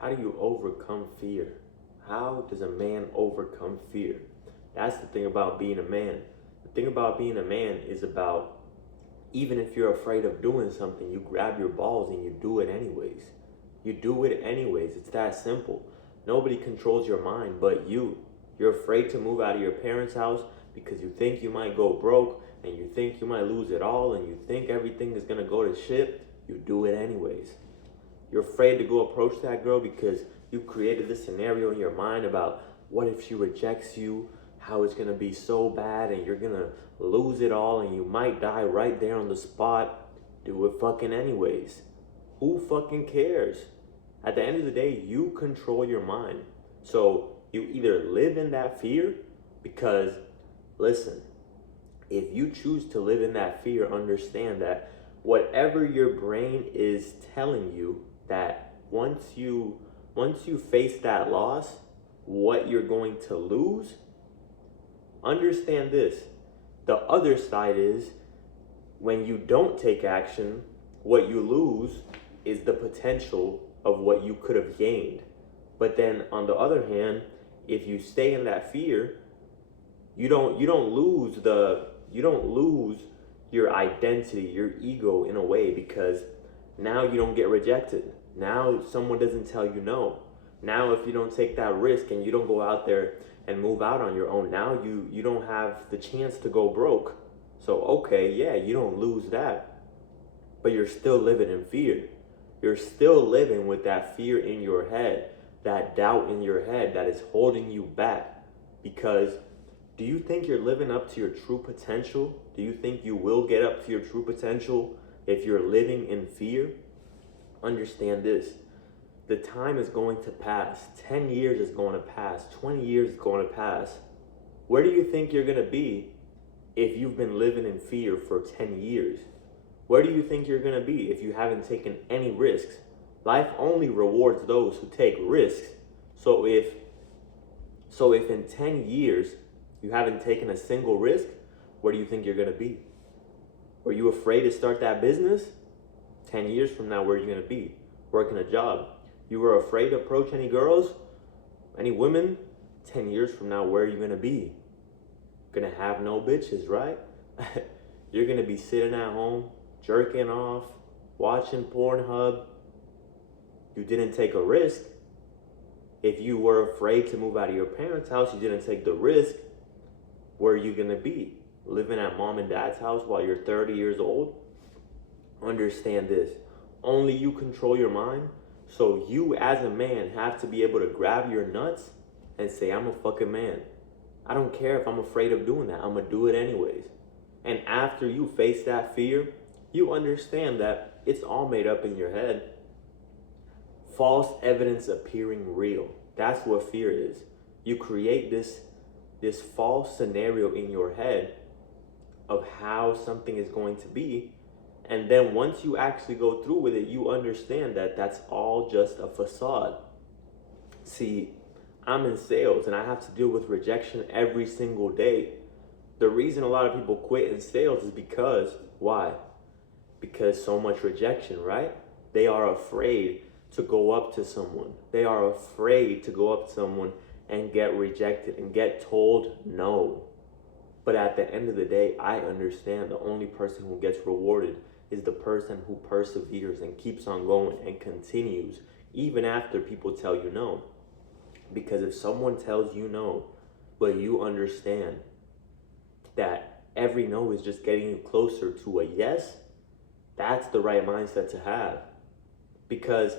How do you overcome fear? How does a man overcome fear? That's the thing about being a man. The thing about being a man is about, even if you're afraid of doing something, you grab your balls and you do it anyways. You do it anyways. It's that simple. Nobody controls your mind but you. You're afraid to move out of your parents' house because you think you might go broke and you think you might lose it all and you think everything is going to go to shit. You do it anyways. You're afraid to go approach that girl because you created this scenario in your mind about what if she rejects you, how it's gonna be so bad and you're gonna lose it all and you might die right there on the spot. Do it fucking anyways. Who fucking cares? At the end of the day, you control your mind. So you either live in that fear because, listen, if you choose to live in that fear, understand that whatever your brain is telling you, that once you face that loss, what you're going to lose, understand this. The other side is when you don't take action, what you lose is the potential of what you could have gained. But then on the other hand, if you stay in that fear, you don't lose your identity, your ego in a way, because now you don't get rejected. Now someone doesn't tell you no. Now if you don't take that risk and you don't go out there and move out on your own, now you don't have the chance to go broke. So okay, yeah, you don't lose that, but you're still living in fear. You're still living with that fear in your head, that doubt in your head that is holding you back. Because do you think you're living up to your true potential? Do you think you will get up to your true potential if you're living in fear? Understand this. The time is going to pass. 10 years is going to pass. 20 years is going to pass. Where do you think you're going to be if you've been living in fear for 10 years? Where do you think you're going to be if you haven't taken any risks? Life only rewards those who take risks. So if in 10 years you haven't taken a single risk, where do you think you're going to be? Were you afraid to start that business? 10 years from now, where are you going to be? Working a job. You were afraid to approach any girls, any women? 10 years from now, where are you going to be? Gonna have no bitches, right? You're going to be sitting at home, jerking off, watching Pornhub. You didn't take a risk. If you were afraid to move out of your parents' house, you didn't take the risk. Where are you going to be? Living at mom and dad's house while you're 30 years old? Understand this. Only you control your mind. So you as a man have to be able to grab your nuts and say, I'm a fucking man. I don't care if I'm afraid of doing that. I'm going to do it anyways. And after you face that fear, you understand that it's all made up in your head. False evidence appearing real. That's what fear is. You create this false scenario in your head of how something is going to be. And then once you actually go through with it, you understand that that's all just a facade. See, I'm in sales and I have to deal with rejection every single day. The reason a lot of people quit in sales is because, why? Because so much rejection, right? They are afraid to go up to someone. They are afraid to go up to someone and get rejected and get told no. But at the end of the day, I understand the only person who gets rewarded is the person who perseveres and keeps on going and continues even after people tell you no. Because if someone tells you no, but you understand that every no is just getting you closer to a yes, that's the right mindset to have. Because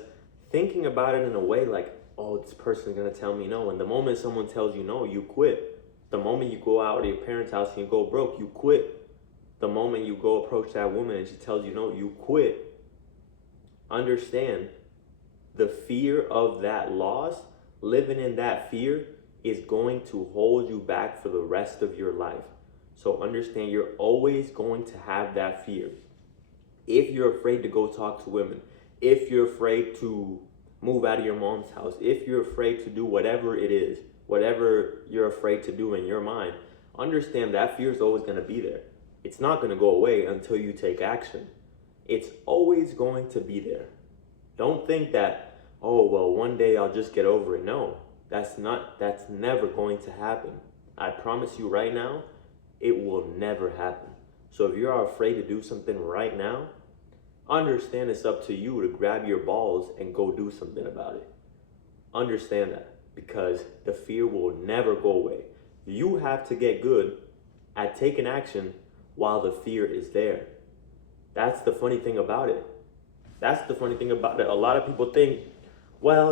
thinking about it in a way like, oh, this person's gonna tell me no, and the moment someone tells you no, you quit. The moment you go out of your parents' house and you go broke, you quit. The moment you go approach that woman and she tells you no, you quit. Understand, the fear of that loss, living in that fear, is going to hold you back for the rest of your life. So understand, you're always going to have that fear. If you're afraid to go talk to women, if you're afraid to move out of your mom's house, if you're afraid to do whatever it is, whatever you're afraid to do in your mind, understand that fear is always going to be there. It's not going to go away until you take action. It's always going to be there. Don't think that, oh, well, one day I'll just get over it. No, that's never going to happen. I promise you right now, it will never happen. So if you're afraid to do something right now, understand it's up to you to grab your balls and go do something about it. Understand that, because the fear will never go away. You have to get good at taking action while the fear is there. That's the funny thing about it. That's the funny thing about it. A lot of people think, well,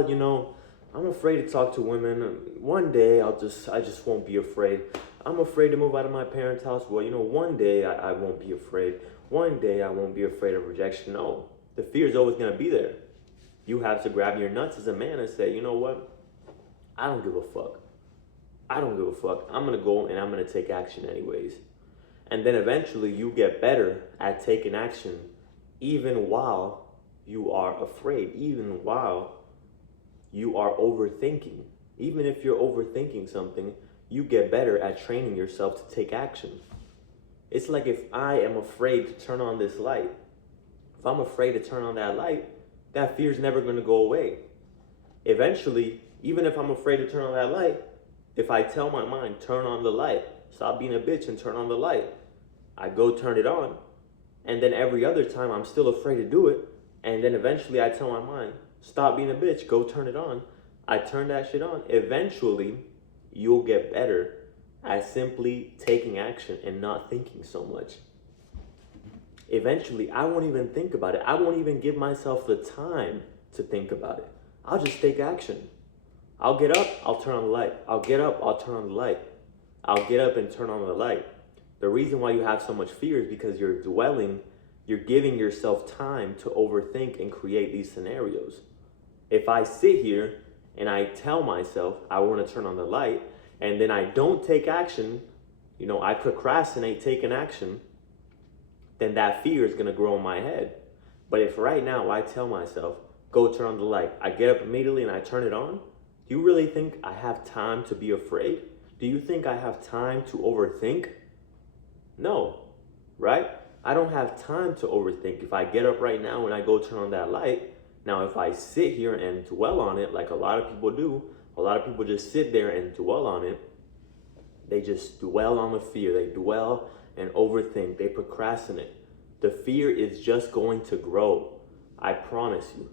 I'm afraid to talk to women. One day I just won't be afraid. I'm afraid to move out of my parents' house. Well, one day I won't be afraid. One day I won't be afraid of rejection. No, the fear is always going to be there. You have to grab your nuts as a man and say, you know what? I don't give a fuck. I don't give a fuck. I'm going to go and I'm going to take action anyways. And then eventually you get better at taking action even while you are afraid, even while you are overthinking. Even if you're overthinking something, you get better at training yourself to take action. It's like if I am afraid to turn on this light, if I'm afraid to turn on that light, that fear's never going to go away. Eventually, even if I'm afraid to turn on that light, if I tell my mind, turn on the light, stop being a bitch and turn on the light, I go turn it on, and then every other time I'm still afraid to do it, and then eventually I tell my mind, stop being a bitch, go turn it on. I turn that shit on. Eventually, you'll get better at simply taking action and not thinking so much. Eventually, I won't even think about it. I won't even give myself the time to think about it. I'll just take action. I'll get up, I'll turn on the light. I'll get up, I'll turn on the light. I'll get up and turn on the light. The reason why you have so much fear is because you're giving yourself time to overthink and create these scenarios. If I sit here and I tell myself I want to turn on the light, and then I don't take action, I procrastinate taking action, then that fear is going to grow in my head. But if right now I tell myself, go turn on the light, I get up immediately and I turn it on, do you really think I have time to be afraid? Do you think I have time to overthink? No, right? I don't have time to overthink. If I get up right now and I go turn on that light, now if I sit here and dwell on it like a lot of people do, a lot of people just sit there and dwell on it. They just dwell on the fear. They dwell and overthink. They procrastinate. The fear is just going to grow. I promise you.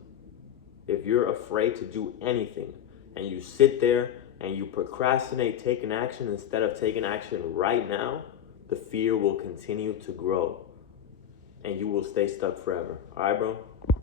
If you're afraid to do anything and you sit there and you procrastinate taking action instead of taking action right now, the fear will continue to grow and you will stay stuck forever. All right, bro?